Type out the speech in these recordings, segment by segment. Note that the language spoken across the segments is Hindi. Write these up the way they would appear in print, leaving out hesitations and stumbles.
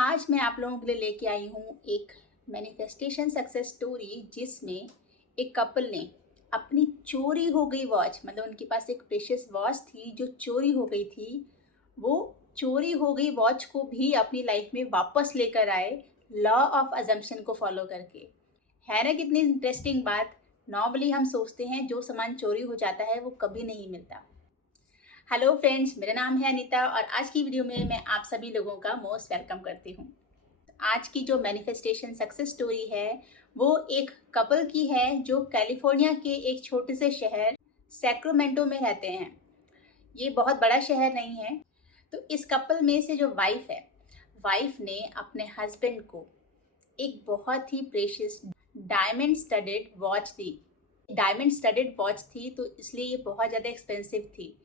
आज मैं आप लोगों के लिए लेके आई हूँ एक मैनिफेस्टेशन सक्सेस स्टोरी जिसमें एक कपल ने अपनी चोरी हो गई वॉच, मतलब उनके पास एक प्रेशियस वॉच थी जो चोरी हो गई थी। वो चोरी हो गई वॉच को भी अपनी लाइफ में वापस लेकर आए, लॉ ऑफ अजम्पशन को फॉलो करके। है ना कितनी इंटरेस्टिंग बात। नॉर्मली हम सोचते हैं जो सामान चोरी हो जाता है वो कभी नहीं मिलता। हेलो फ्रेंड्स, मेरा नाम है अनीता और आज की वीडियो में मैं आप सभी लोगों का मोस्ट वेलकम करती हूँ। आज की जो मैनिफेस्टेशन सक्सेस स्टोरी है वो एक कपल की है जो कैलिफोर्निया के एक छोटे से शहर सैक्रामेंटो में रहते हैं। ये बहुत बड़ा शहर नहीं है। तो इस कपल में से जो वाइफ है, वाइफ ने अपने हस्बैंड को एक बहुत ही precious diamond studded watch the. Diamond studded watch थी तो इसलिए ये बहुत ज़्यादा एक्सपेंसिव थी,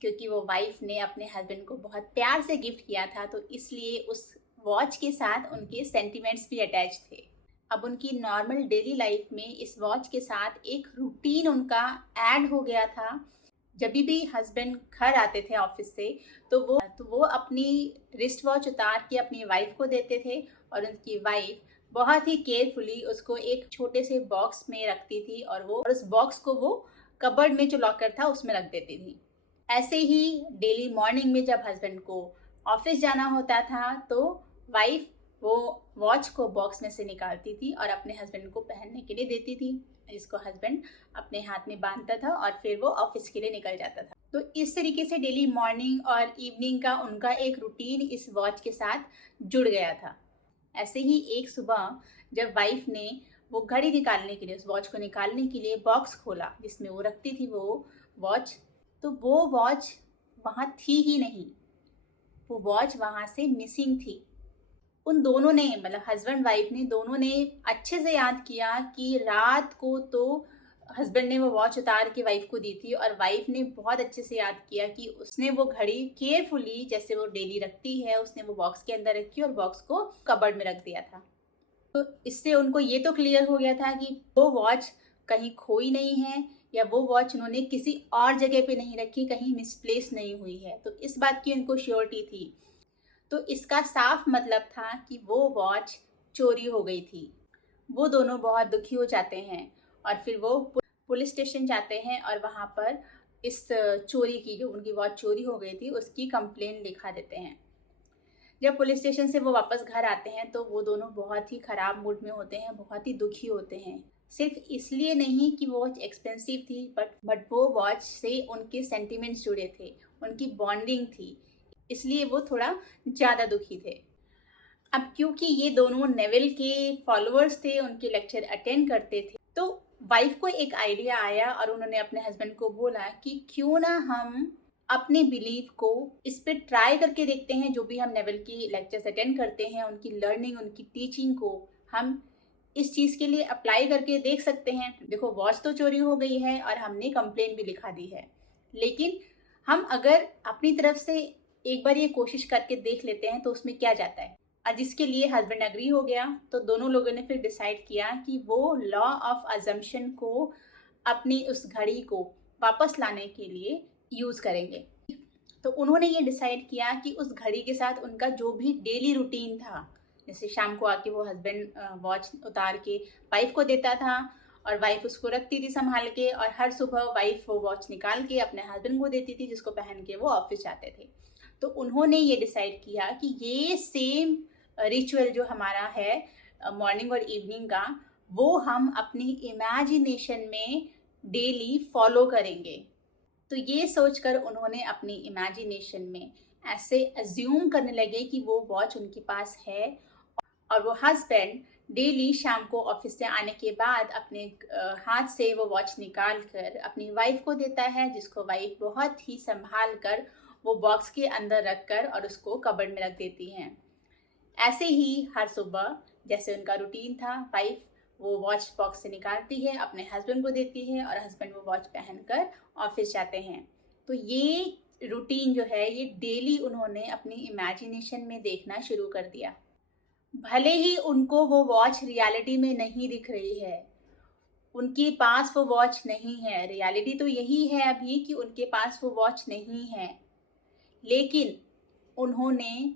क्योंकि वो वाइफ ने अपने हस्बैंड को बहुत प्यार से गिफ्ट किया था, तो इसलिए उस वॉच के साथ उनके सेंटिमेंट्स भी अटैच थे। अब उनकी नॉर्मल डेली लाइफ में इस वॉच के साथ एक रूटीन उनका ऐड हो गया था। जब भी हस्बैंड घर आते थे ऑफिस से तो वो अपनी रिस्ट वॉच उतार के अपनी वाइफ को देते थे और उनकी वाइफ बहुत ही केयरफुली उसको एक छोटे से बॉक्स में रखती थी और उस बॉक्स को वो कबर्ड में जो लॉकर था उसमें रख देती थी। ऐसे ही डेली मॉर्निंग में जब हस्बैंड को ऑफिस जाना होता था तो वाइफ वो वॉच को बॉक्स में से निकालती थी और अपने हस्बैंड को पहनने के लिए देती थी, जिसको हस्बैंड अपने हाथ में बांधता था और फिर वो ऑफिस के लिए निकल जाता था। तो इस तरीके से डेली मॉर्निंग और इवनिंग का उनका एक रूटीन इस वॉच के साथ जुड़ गया था। ऐसे ही एक सुबह जब वाइफ ने वो घड़ी निकालने के लिए, उस वॉच को निकालने के लिए बॉक्स खोला जिसमें वो रखती थी वो वॉच, तो वो वॉच वहाँ थी ही नहीं। वो वॉच वहाँ से मिसिंग थी। उन दोनों ने, मतलब हस्बैंड वाइफ ने, दोनों ने अच्छे से याद किया कि रात को तो हस्बैंड ने वो वॉच उतार के वाइफ को दी थी और वाइफ ने बहुत अच्छे से याद किया कि उसने वो घड़ी केयरफुली, जैसे वो डेली रखती है, उसने वो बॉक्स के अंदर रखी और बॉक्स को कबर्ड में रख दिया था। तो इससे उनको ये तो क्लियर हो गया था कि वो वॉच कहीं खोई नहीं है या वो वॉच उन्होंने किसी और जगह पे नहीं रखी, कहीं मिसप्लेस नहीं हुई है। तो इस बात की उनको श्योरिटी थी। तो इसका साफ मतलब था कि वो वॉच चोरी हो गई थी। वो दोनों बहुत दुखी हो जाते हैं और फिर वो पुलिस स्टेशन जाते हैं और वहाँ पर इस चोरी की, जो उनकी वॉच चोरी हो गई थी, उसकी कंप्लेन लिखा देते हैं। जब पुलिस स्टेशन से वो वापस घर आते हैं तो वो दोनों बहुत ही ख़राब मूड में होते हैं, बहुत ही दुखी होते हैं। सिर्फ इसलिए नहीं कि वो वॉच एक्सपेंसिव थी, बट वो वॉच से उनके सेंटिमेंट्स जुड़े थे, उनकी बॉन्डिंग थी, इसलिए वो थोड़ा ज़्यादा दुखी थे। अब क्योंकि ये दोनों नेविल के फॉलोअर्स थे, उनके लेक्चर अटेंड करते थे, तो वाइफ को एक आइडिया आया और उन्होंने अपने हस्बैंड को बोला कि क्यों ना हम अपने बिलीफ को इस पे ट्राई करके देखते हैं। जो भी हम नेवल की लेक्चर्स अटेंड करते हैं, उनकी लर्निंग, उनकी टीचिंग को हम इस चीज़ के लिए अप्लाई करके देख सकते हैं। देखो, वॉच तो चोरी हो गई है और हमने कंप्लेन भी लिखा दी है, लेकिन हम अगर अपनी तरफ से एक बार ये कोशिश करके देख लेते हैं तो उसमें क्या जाता है। और जिसके लिए हस्बैंड एग्री हो गया, तो दोनों लोगों ने फिर डिसाइड किया कि वो लॉ ऑफ अजम्पशन को अपनी उस घड़ी को वापस लाने के लिए यूज़ करेंगे। तो उन्होंने ये डिसाइड किया कि उस घड़ी के साथ उनका जो भी डेली रूटीन था, जैसे शाम को आके वो हस्बैंड वॉच उतार के वाइफ को देता था और वाइफ उसको रखती थी संभाल के, और हर सुबह वाइफ वो वॉच निकाल के अपने हस्बैंड को देती थी, जिसको पहन के वो ऑफिस जाते थे। तो उन्होंने ये डिसाइड किया कि ये सेम रिचुअल जो हमारा है मॉर्निंग और इवनिंग का, वो हम अपनी इमेजिनेशन में डेली फॉलो करेंगे। तो ये सोचकर उन्होंने अपनी इमेजिनेशन में ऐसे अज्यूम करने लगे कि वो वॉच उनके पास है और वो हस्बैंड डेली शाम को ऑफिस से आने के बाद अपने हाथ से वो वॉच निकाल कर अपनी वाइफ को देता है, जिसको वाइफ बहुत ही संभाल कर वो बॉक्स के अंदर रख कर और उसको कबर्ड में रख देती हैं। ऐसे ही हर सुबह जैसे उनका रूटीन था, वाइफ वो वॉच बॉक्स से निकालती है, अपने हस्बैंड को देती है और हस्बैंड वो वॉच पहनकर ऑफिस जाते हैं। तो ये रूटीन जो है ये डेली उन्होंने अपनी इमेजिनेशन में देखना शुरू कर दिया। भले ही उनको वो वॉच रियलिटी में नहीं दिख रही है, उनके पास वो वॉच नहीं है, रियलिटी तो यही है अभी कि उनके पास वो वॉच नहीं है, लेकिन उन्होंने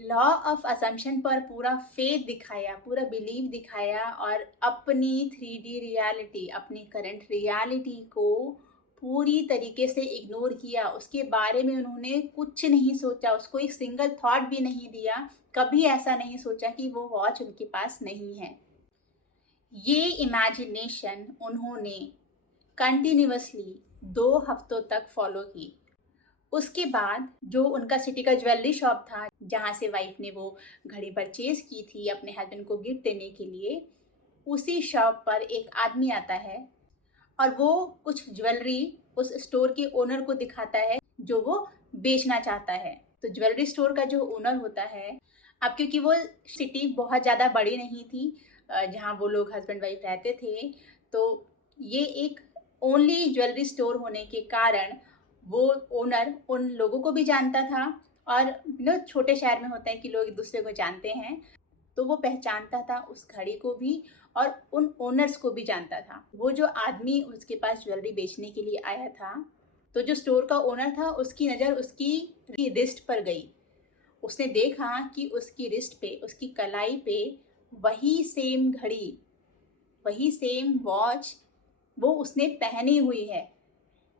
लॉ ऑफ असम्पशन पर पूरा फेथ दिखाया, पूरा बिलीव दिखाया और अपनी 3D रियलिटी, अपनी करंट रियलिटी को पूरी तरीके से इग्नोर किया। उसके बारे में उन्होंने कुछ नहीं सोचा, उसको एक सिंगल थॉट भी नहीं दिया। कभी ऐसा नहीं सोचा कि वो वॉच उनके पास नहीं है। ये इमेजिनेशन उन्होंने कंटिन्यूअसली 2 हफ्तों तक फॉलो की। उसके बाद जो उनका सिटी का ज्वेलरी शॉप था जहाँ से वाइफ ने वो घड़ी परचेज की थी अपने हस्बैंड को गिफ्ट देने के लिए, उसी शॉप पर एक आदमी आता है और वो कुछ ज्वेलरी उस स्टोर के ओनर को दिखाता है जो वो बेचना चाहता है। तो ज्वेलरी स्टोर का जो ओनर होता है, अब क्योंकि वो सिटी बहुत ज़्यादा बड़ी नहीं थी जहाँ वो लोग हस्बैंड वाइफ रहते थे, तो ये एक ओनली ज्वेलरी स्टोर होने के कारण वो ओनर उन लोगों को भी जानता था। और छोटे शहर में होता है कि लोग एक दूसरे को जानते हैं, तो वो पहचानता था उस घड़ी को भी और उन ओनर्स को भी जानता था। वो जो आदमी उसके पास ज्वेलरी बेचने के लिए आया था, तो जो स्टोर का ओनर था उसकी नज़र उसकी रिस्ट पर गई। उसने देखा कि उसकी रिस्ट पे, उसकी कलाई पे वही सेम घड़ी, वही सेम वॉच वो उसने पहनी हुई है।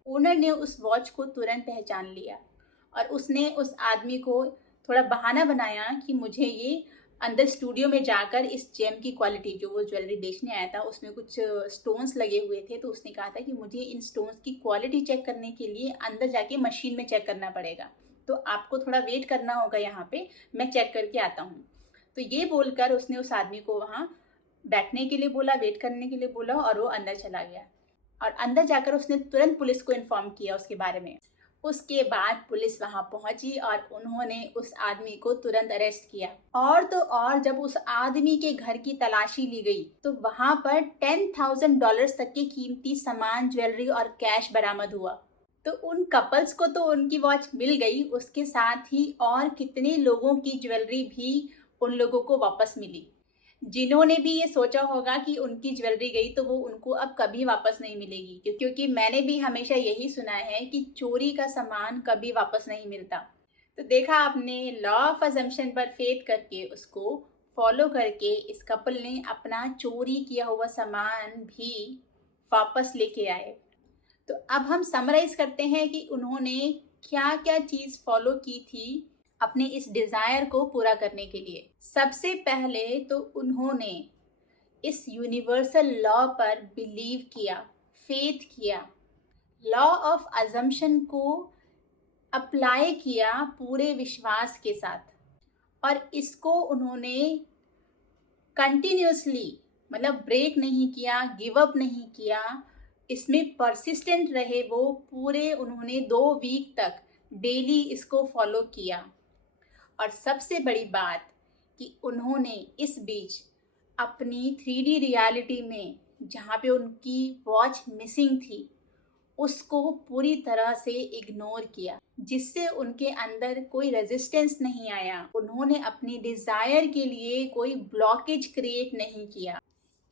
ओनर ने उस वॉच को तुरंत पहचान लिया और उसने उस आदमी को थोड़ा बहाना बनाया कि मुझे ये अंदर स्टूडियो में जाकर इस जेम की क्वालिटी, जो वो ज्वेलरी बेचने आया था उसमें कुछ स्टोन्स लगे हुए थे, तो उसने कहा था कि मुझे इन स्टोन्स की क्वालिटी चेक करने के लिए अंदर जाके मशीन में चेक करना पड़ेगा, तो आपको थोड़ा वेट करना होगा यहाँ पे, मैं चेक करके आता हूँ। तो ये बोलकर उसने उस आदमी को वहाँ बैठने के लिए बोला, वेट करने के लिए बोला और वो अंदर चला गया। और अंदर जाकर उसने तुरंत पुलिस को इन्फॉर्म किया उसके बारे में। उसके बाद पुलिस वहां पहुंची और उन्होंने उस आदमी को तुरंत अरेस्ट किया। और तो और जब उस आदमी के घर की तलाशी ली गई तो वहां पर $10,000 तक के कीमती सामान, ज्वेलरी और कैश बरामद हुआ। तो उन कपल्स को तो उनकी वॉच मिल गई, उसके साथ ही और कितने लोगों की ज्वेलरी भी उन लोगों को वापस मिली, जिन्होंने भी ये सोचा होगा कि उनकी ज्वेलरी गई तो वो उनको अब कभी वापस नहीं मिलेगी। क्योंकि मैंने भी हमेशा यही सुना है कि चोरी का सामान कभी वापस नहीं मिलता। तो देखा आपने, लॉ ऑफ अजम्पशन पर फेथ करके उसको फॉलो करके इस कपल ने अपना चोरी किया हुआ सामान भी वापस लेके आए। तो अब हम समराइज करते हैं कि उन्होंने क्या क्या चीज़ फॉलो की थी अपने इस डिज़ायर को पूरा करने के लिए। सबसे पहले तो उन्होंने इस यूनिवर्सल लॉ पर बिलीव किया, फेथ किया, लॉ ऑफ अजम्पशन को अप्लाई किया पूरे विश्वास के साथ और इसको उन्होंने कंटिन्यूसली, मतलब ब्रेक नहीं किया, गिव अप नहीं किया, इसमें परसिस्टेंट रहे। वो पूरे उन्होंने 2 वीक तक डेली इसको फॉलो किया। और सबसे बड़ी बात कि उन्होंने इस बीच अपनी 3D रियलिटी में जहाँ पे उनकी वॉच मिसिंग थी उसको पूरी तरह से इग्नोर किया, जिससे उनके अंदर कोई रेजिस्टेंस नहीं आया। उन्होंने अपनी डिज़ायर के लिए कोई ब्लॉकेज क्रिएट नहीं किया,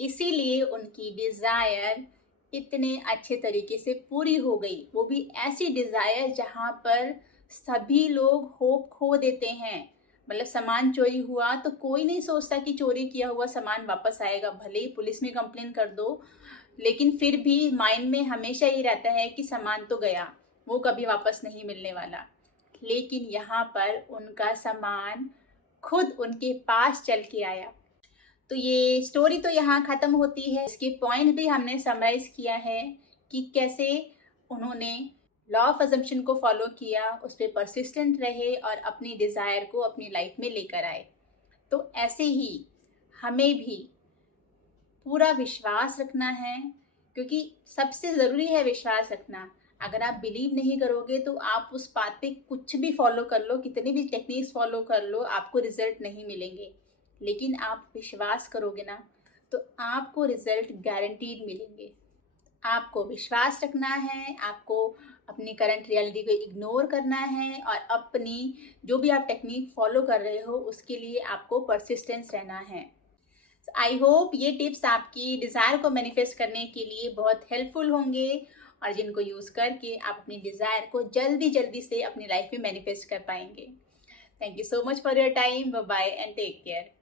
इसीलिए उनकी डिज़ायर इतने अच्छे तरीके से पूरी हो गई। वो भी ऐसी डिज़ायर जहाँ पर सभी लोग होप खो देते हैं। मतलब सामान चोरी हुआ तो कोई नहीं सोचता कि चोरी किया हुआ सामान वापस आएगा, भले ही पुलिस में कंप्लेन कर दो, लेकिन फिर भी माइंड में हमेशा ही रहता है कि सामान तो गया, वो कभी वापस नहीं मिलने वाला। लेकिन यहाँ पर उनका सामान खुद उनके पास चल के आया। तो ये स्टोरी तो यहाँ ख़त्म होती है। इसके पॉइंट भी हमने समराइज़ किया है कि कैसे उन्होंने लॉ ऑफ अजम्पशन को फॉलो किया, उस पर परसिस्टेंट रहे और अपनी डिज़ायर को अपनी लाइफ में लेकर आए। तो ऐसे ही हमें भी पूरा विश्वास रखना है, क्योंकि सबसे ज़रूरी है विश्वास रखना। अगर आप बिलीव नहीं करोगे तो आप उस बात पे कुछ भी फॉलो कर लो, कितनी भी टेक्निक्स फॉलो कर लो, आपको रिजल्ट नहीं मिलेंगे। लेकिन आप विश्वास करोगे ना तो आपको रिजल्ट गारंटीड मिलेंगे। आपको विश्वास रखना है, आपको अपनी करंट रियलिटी को इग्नोर करना है और अपनी जो भी आप टेक्निक फॉलो कर रहे हो उसके लिए आपको परसिस्टेंस रहना है। आई होप ये टिप्स आपकी डिज़ायर को मैनिफेस्ट करने के लिए बहुत हेल्पफुल होंगे और जिनको यूज़ करके आप अपनी डिज़ायर को जल्दी जल्दी से अपनी लाइफ में मैनिफेस्ट कर पाएंगे। Thank you so much for your time. Bye bye and take care.